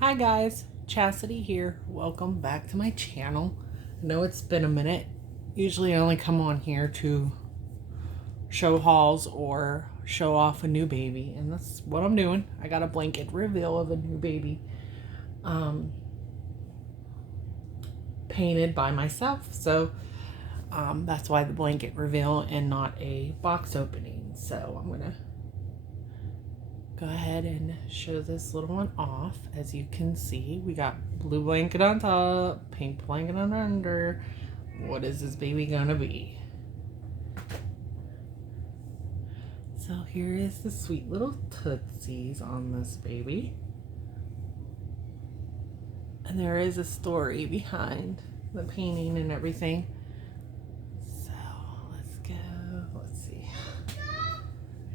Hi guys, Chastity here. Welcome back to my channel. I know it's been a minute. Usually I only come on here to show hauls or show off a new baby, and that's what I'm doing. I got a blanket reveal of a new baby painted by myself. So that's why the blanket reveal and not a box opening. So I'm gonna go ahead and show this little one off. As you can see, we got blue blanket on top, pink blanket on under. What is this baby gonna be? So here is the sweet little tootsies on this baby. And there is a story behind the painting and everything. So let's go. Let's see.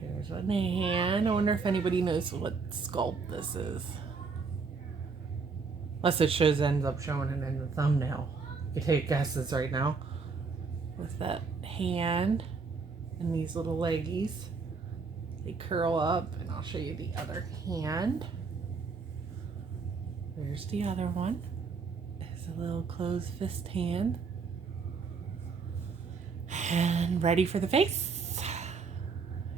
Here's one hand. I wonder if anybody knows what sculpt this is. Unless it ends up showing it in the thumbnail. You can take guesses right now. With that hand and these little leggies. They curl up, and I'll show you the other hand. There's the other one. It's a little closed fist hand. And ready for the face.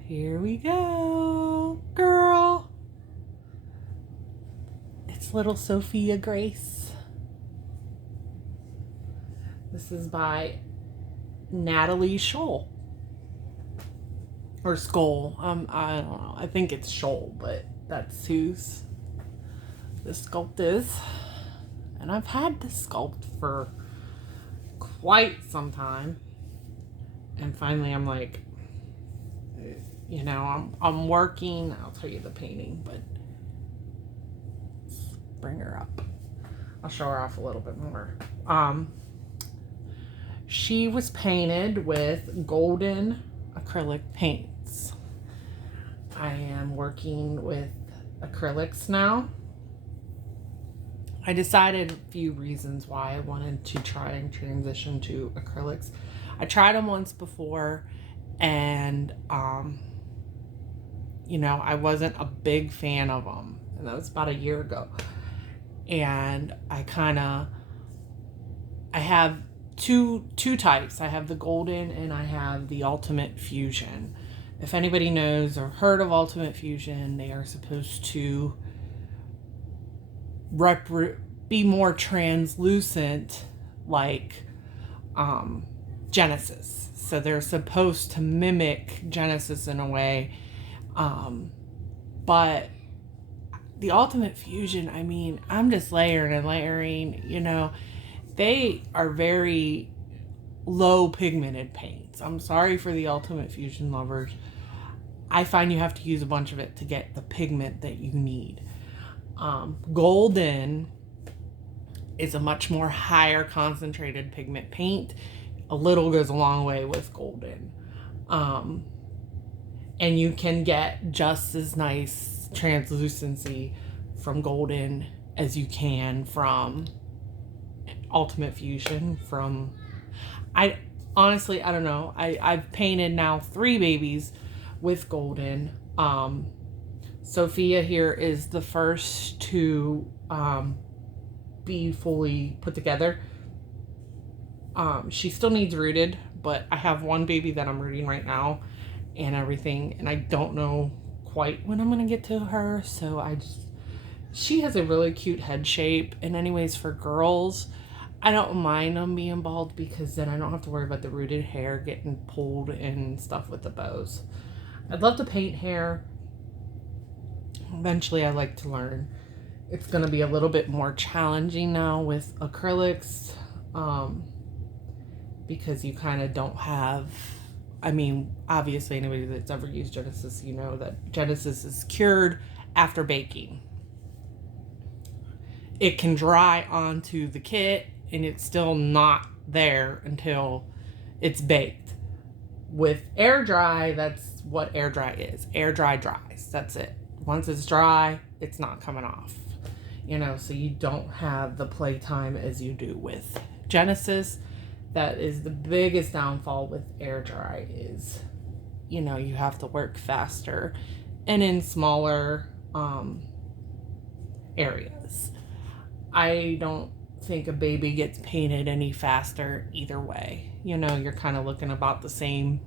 Here we go, girl. It's little Sophia Grace. This is by Natalie Scholl. Or Skoll. I don't know. I think it's Scholl, but that's whose the sculpt is. And I've had this sculpt for quite some time. And finally I'm like, you know, I'm working. I'll tell you the painting, but let's bring her up. I'll show her off a little bit more. She was painted with golden acrylic paints. I am working with acrylics now. I decided a few reasons why I wanted to try and transition to acrylics. I tried them once before, and you know, I wasn't a big fan of them, and that was about a year ago. And I have two types. I have the golden and I have the ultimate fusion. If anybody knows or heard of ultimate fusion, they are supposed to be more translucent, like Genesis. So they're supposed to mimic Genesis in a way, but the ultimate fusion, I mean, I'm just layering and layering, you know. They are very low pigmented paints. I'm sorry for the ultimate fusion lovers. I find you have to use a bunch of it to get the pigment that you need. Golden is a much more higher concentrated pigment paint. A little goes a long way with golden. And you can get just as nice translucency from golden as you can from ultimate fusion. I honestly don't know. I've painted now 3 babies with golden. Sophia here is the first to be fully put together. She still needs rooted, but I have one baby that I'm rooting right now and everything, and I don't know quite when I'm gonna get to her. So she has a really cute head shape, and anyways, for girls, I don't mind them being bald because then I don't have to worry about the rooted hair getting pulled and stuff with the bows. I'd love to paint hair. Eventually, I like to learn. It's going to be a little bit more challenging now with acrylics, because you kind of don't have, I mean, obviously anybody that's ever used Genesis, you know that Genesis is cured after baking. It can dry onto the kit, and it's still not there until it's baked. With air dry, that's what air dry is. Air dry dries. That's it. Once it's dry, it's not coming off. You know, so you don't have the playtime as you do with Genesis. That is the biggest downfall with air dry is, you know, you have to work faster and in smaller areas. I don't think a baby gets painted any faster either way. You know, you're kind of looking about the same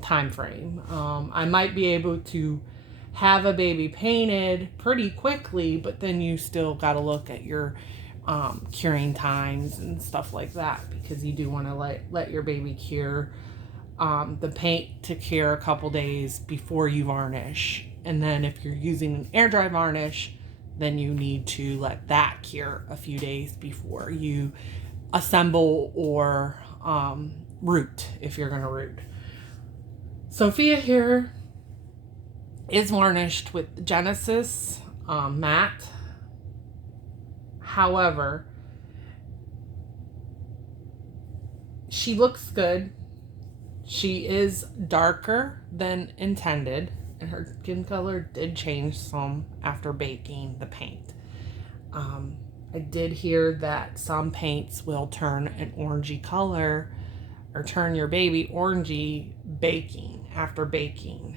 time frame. I might be able to have a baby painted pretty quickly, but then you still got to look at your curing times and stuff like that, because you do want to let your baby cure the paint to cure a couple days before you varnish. And then if you're using an air dry varnish, then you need to let that cure a few days before you assemble or root, if you're going to root. Sophia here is varnished with Genesis matte. However, she looks good. She is darker than intended, and her skin color did change some after baking the paint. I did hear that some paints will turn an orangey color, or turn your baby orangey after baking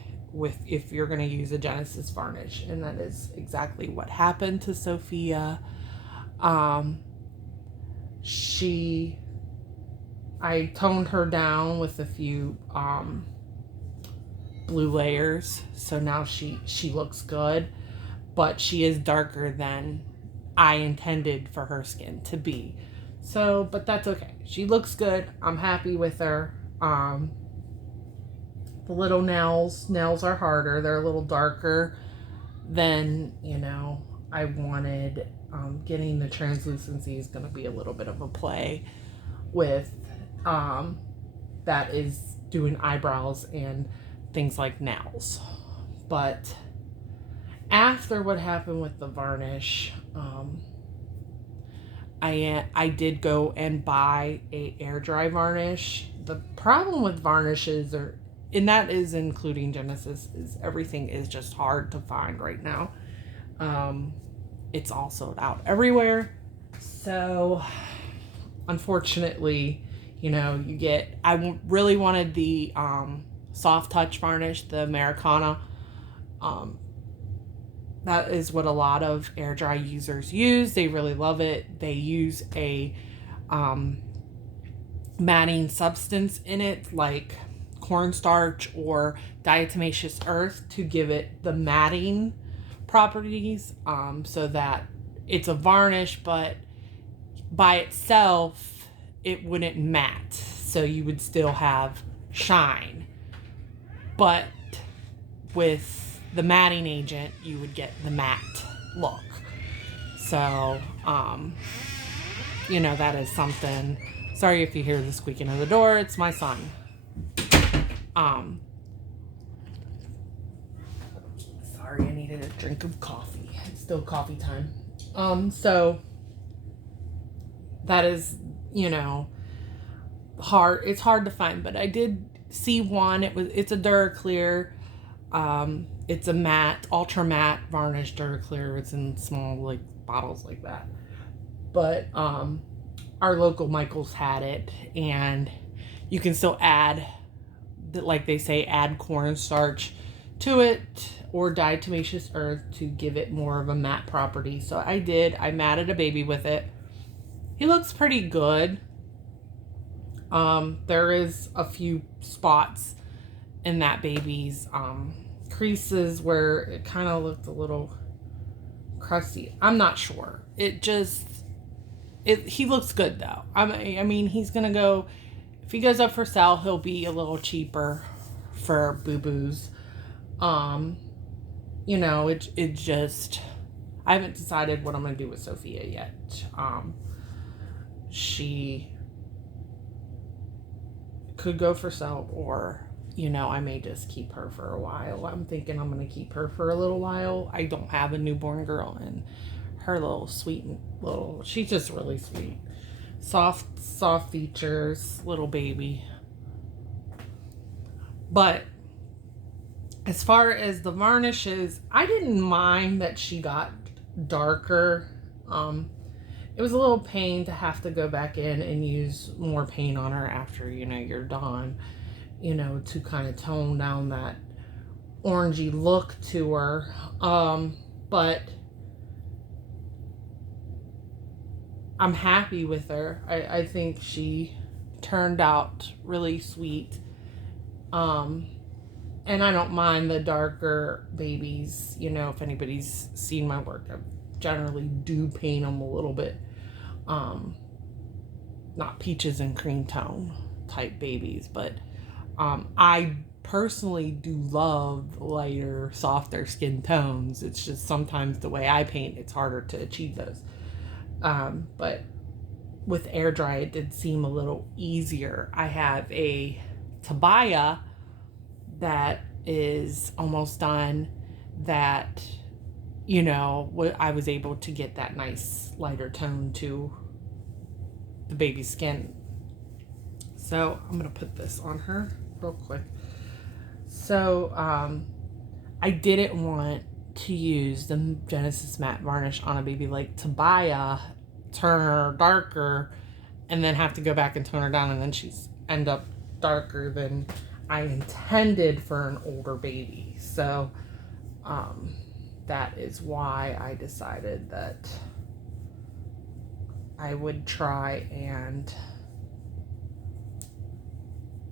if you're going to use a Genesis varnish, and that is exactly what happened to Sophia. I toned her down with a few blue layers, so now she looks good, but she is darker than I intended for her skin to be. So, but that's okay. She looks good. I'm happy with her. The little nails are harder. They're a little darker than, I wanted. Getting the translucency is going to be a little bit of a play with that is doing eyebrows and things like nails. But after what happened with the varnish, I did go and buy a air dry varnish. The problem with varnishes and that is including Genesis, is everything is just hard to find right now. It's all sold out everywhere. So unfortunately, I really wanted the soft touch varnish, the Americana. That is what a lot of air dry users use. They really love it. They use a matting substance in it, like cornstarch or diatomaceous earth, to give it the matting properties, so that it's a varnish, but by itself it wouldn't matte, so you would still have shine, but with the matting agent you would get the matte look. So that is something. Sorry if you hear the squeaking of the door, it's my son. Sorry, I needed a drink of coffee. It's still coffee time. So that is, hard. It's hard to find, but I did see one. It's a Duraclear. It's a matte, ultra matte varnish Duraclear. It's in small bottles like that. But our local Michaels had it, and you can still add, like they say, add cornstarch to it or diatomaceous earth to give it more of a matte property. So I matted a baby with it. He looks pretty good. There is a few spots in that baby's creases where it kind of looked a little crusty. I'm not sure. He looks good though. I mean, he's gonna go, if he goes up for sale, he'll be a little cheaper for boo-boos. It just, I haven't decided what I'm gonna do with Sophia yet. She could go for sale, or I may just keep her for a while. I'm thinking I'm going to keep her for a little while. I don't have a newborn girl, and her she's just really sweet. Soft features, little baby. But as far as the varnishes, I didn't mind that she got darker. It was a little pain to have to go back in and use more paint on her after, you're done, to kind of tone down that orangey look to her. But I'm happy with her. I think she turned out really sweet. Um, and I don't mind the darker babies. You know, if anybody's seen my work, I generally do paint them a little bit. Um, Not peaches and cream tone type babies, but I personally do love lighter, softer skin tones. It's just sometimes the way I paint, it's harder to achieve those. But with air dry, it did seem a little easier. I have a Tabaya that is almost done that, you know, I was able to get that nice lighter tone to the baby's skin. So I'm going to put this on her real quick. So I didn't want to use the Genesis matte varnish on a baby like Tabaya, turn her darker, and then have to go back and tone her down, and then she's end up darker than I intended for an older baby. So that is why I decided that I would try and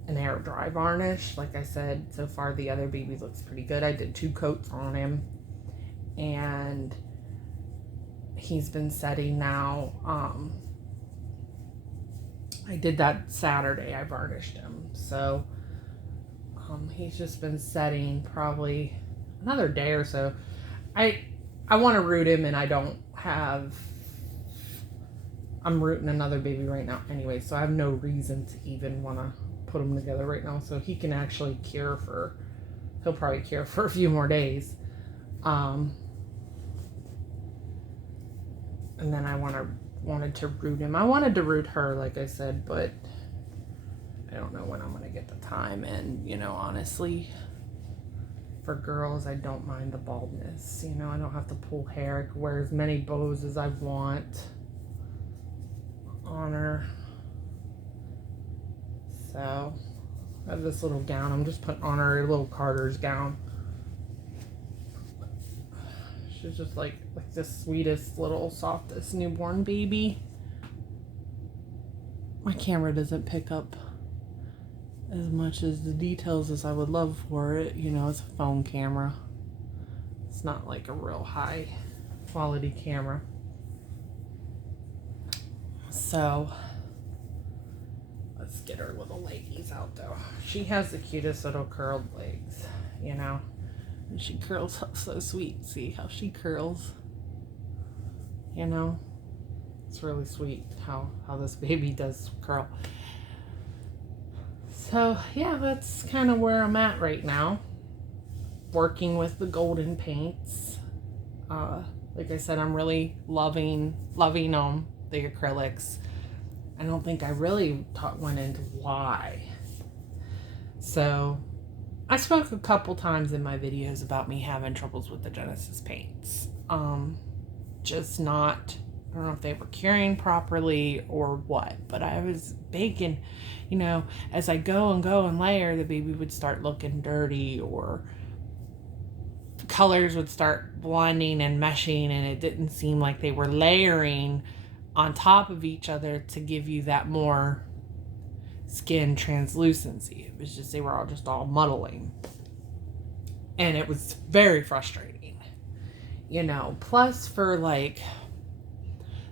an air dry varnish. Like I said, so far the other baby looks pretty good. I did 2 coats on him, and he's been setting now. I did that Saturday. I varnished him, so he's just been setting probably another day or so. I want to root him, and I don't have. I'm rooting another baby right now anyway, so I have no reason to even want to put them together right now. So he can actually he'll probably cure for a few more days. And then I wanted to root him. I wanted to root her, like I said, but I don't know when I'm going to get the time. And, you know, honestly, for girls, I don't mind the baldness. You know, I don't have to pull hair. I can wear as many bows as I want on her. So I have this little gown. I'm just putting on her little Carter's gown. She's just like the sweetest little softest newborn baby. My camera doesn't pick up as much as the details as I would love for it. You know, it's a phone camera. It's not like a real high quality camera. So let's get her little leggies out though. She has the cutest little curled legs, you know. And she curls up so sweet. See how she curls? You know? It's really sweet how this baby does curl. So yeah, that's kind of where I'm at right now. Working with the golden paints. Like I said, I'm really loving them. The acrylics. I don't think I really went into why. So I spoke a couple times in my videos about me having troubles with the Genesis paints. Just not, I don't know if they were curing properly or what, but I was baking, you know, as I go and layer, the baby would start looking dirty, or the colors would start blending and meshing, and it didn't seem like they were layering on top of each other to give you that more skin translucency. It was just, they were all muddling. And it was very frustrating. You know, plus for like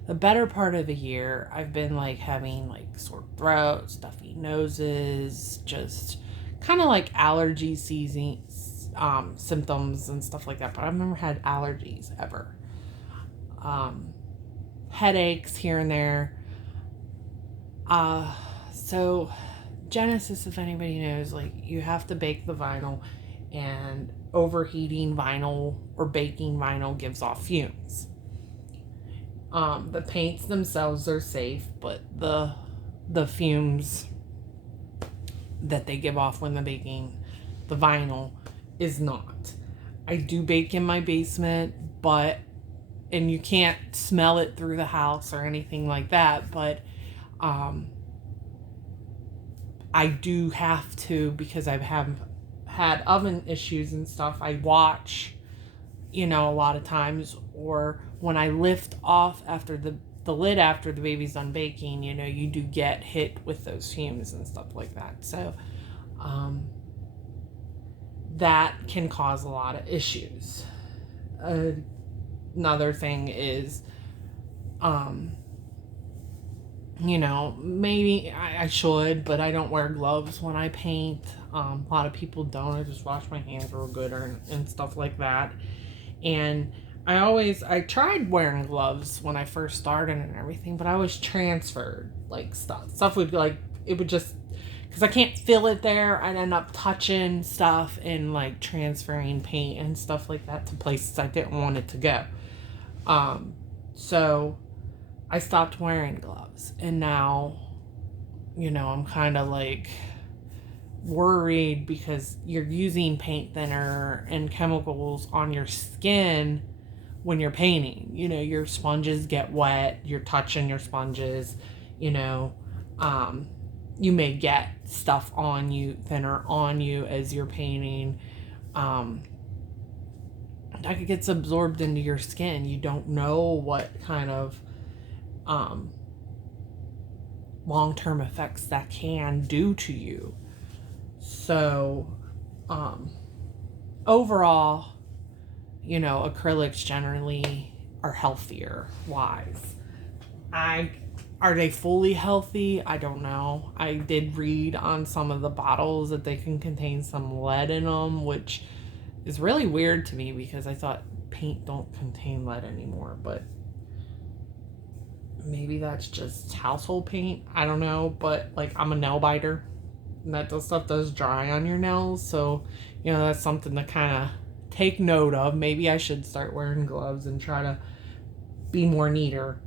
the better part of the year, I've been like having like sore throat, stuffy noses, just kind of like allergy season symptoms and stuff like that. But I've never had allergies ever. Headaches here and there. So Genesis, if anybody knows, like, you have to bake the vinyl, and overheating vinyl or baking vinyl gives off fumes. The paints themselves are safe, but the fumes that they give off when they're baking the vinyl is not. I do bake in my basement, and you can't smell it through the house or anything like that, but I do have to, because I've had oven issues and stuff. I watch, you know, a lot of times, or when I lift off after the the lid after the baby's done baking, you know, you do get hit with those fumes and stuff like that. So that can cause a lot of issues. Another thing is, you know, maybe I should, but I don't wear gloves when I paint. A lot of people don't. I just wash my hands real good and stuff like that. And I tried wearing gloves when I first started and everything, but I always transferred like stuff would like, it would just, because I can't feel it there, I'd end up touching stuff and like transferring paint and stuff like that to places I didn't want it to go. So I stopped wearing gloves, and now, you know, I'm kind of like worried because you're using paint thinner and chemicals on your skin when you're painting. You know, your sponges get wet, you're touching your sponges, you know, you may get stuff on you, thinner on you as you're painting. That gets absorbed into your skin. You don't know what kind of long-term effects that can do to you. So overall, you know, acrylics generally are healthier wise. Are they fully healthy? I don't know. I did read on some of the bottles that they can contain some lead in them, which is really weird to me because I thought paint don't contain lead anymore, but maybe that's just household paint. I don't know, but like, I'm a nail biter, and that stuff does dry on your nails, so you know, that's something to kind of take note of. Maybe I should start wearing gloves and try to be more neater.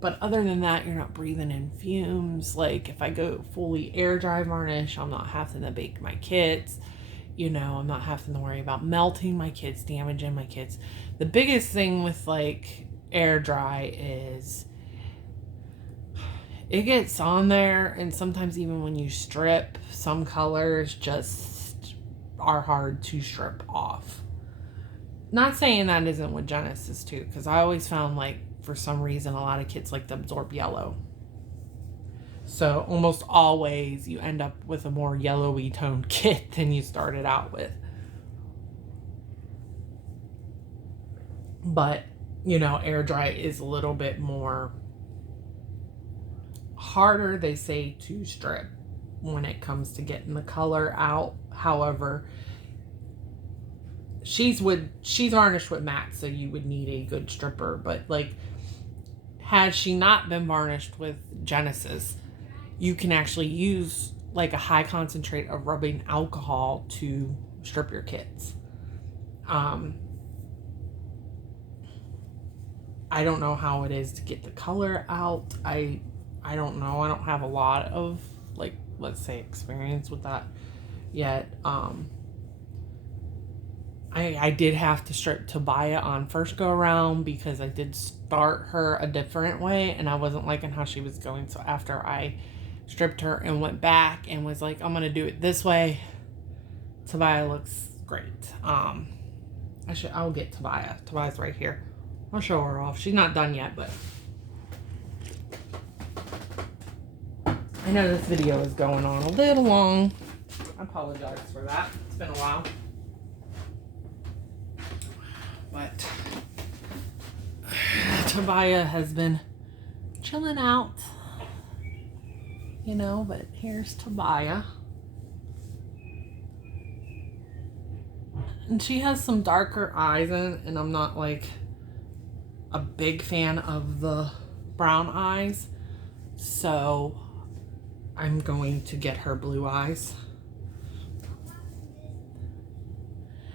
But other than that, you're not breathing in fumes. Like, if I go fully air dry varnish, I'm not having to bake my kits. You know, I'm not having to worry about melting my kits, damaging my kits. The biggest thing with like air dry is it gets on there, and sometimes even when you strip, some colors just are hard to strip off. Not saying that isn't with Genesis too, because I always found like, for some reason, a lot of kids like to absorb yellow. So almost always you end up with a more yellowy toned kit than you started out with. But, you know, air dry is a little bit more harder, they say, to strip when it comes to getting the color out. However, she's varnished with matte, so you would need a good stripper. But like, had she not been varnished with Genesis, you can actually use like a high concentrate of rubbing alcohol to strip your kits. I don't know how it is to get the color out. I don't know. I don't have a lot of, like, let's say, experience with that yet. I did have to strip Tobiah on first go around because I did start her a different way and I wasn't liking how she was going. So after I stripped her and went back and was like, I'm gonna do it this way, Tobiah looks great. I'll get Tobiah. Tobiah's right here. I'll show her off. She's not done yet, but I know this video is going on a little long. I apologize for that. It's been a while. But Tobiah has been chilling out, you know, but here's Tobiah. And she has some darker eyes and I'm not like a big fan of the brown eyes. So I'm going to get her blue eyes.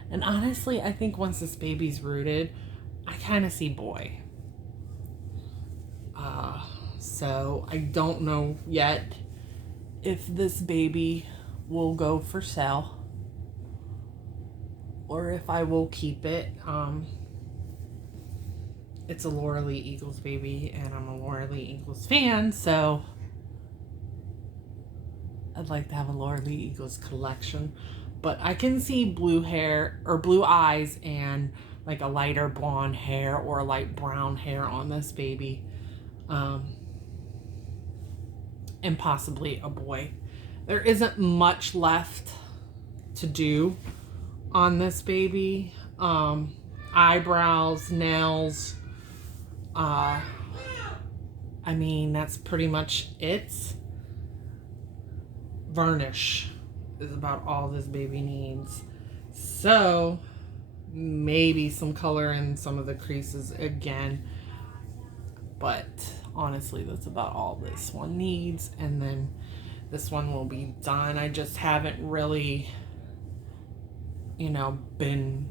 And honestly, I think once this baby's rooted, I kind of see boy. So I don't know yet if this baby will go for sale or if I will keep it. It's a Laura Lee Eagles baby, and I'm a Laura Lee Eagles fan, so I'd like to have a Laura Lee Eagles collection. But I can see blue hair or blue eyes and like a lighter blonde hair or a light brown hair on this baby. And possibly a boy. There isn't much left to do on this baby. Eyebrows, nails, I mean, that's pretty much it. Varnish is about all this baby needs. So maybe some color in some of the creases again, but honestly that's about all this one needs, and then this one will be done. I just haven't really, you know, been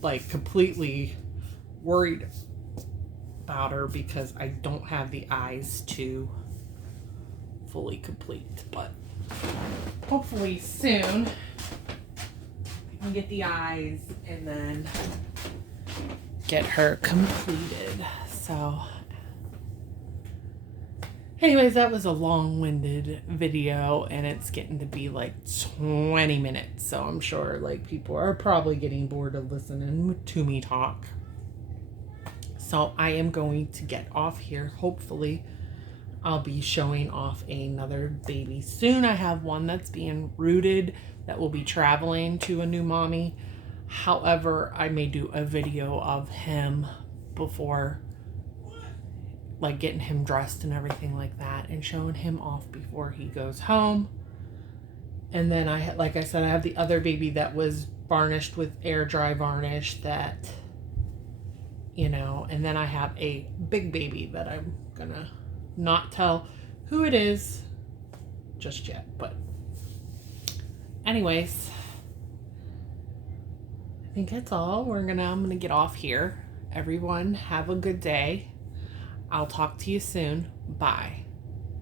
like completely worried about her because I don't have the eyes to fully complete, but hopefully soon I can get the eyes and then get her completed. So anyways, that was a long-winded video, and it's getting to be like 20 minutes, so I'm sure like people are probably getting bored of listening to me talk. So I am going to get off here. Hopefully I'll be showing off another baby soon. I have one that's being rooted that will be traveling to a new mommy. However, I may do a video of him before, like getting him dressed and everything like that, and showing him off before he goes home. And then like I said, I have the other baby that was varnished with air dry varnish that, you know, and then I have a big baby that I'm gonna not tell who it is just yet. But anyways, I think that's all. I'm gonna get off here. Everyone have a good day. I'll talk to you soon. Bye.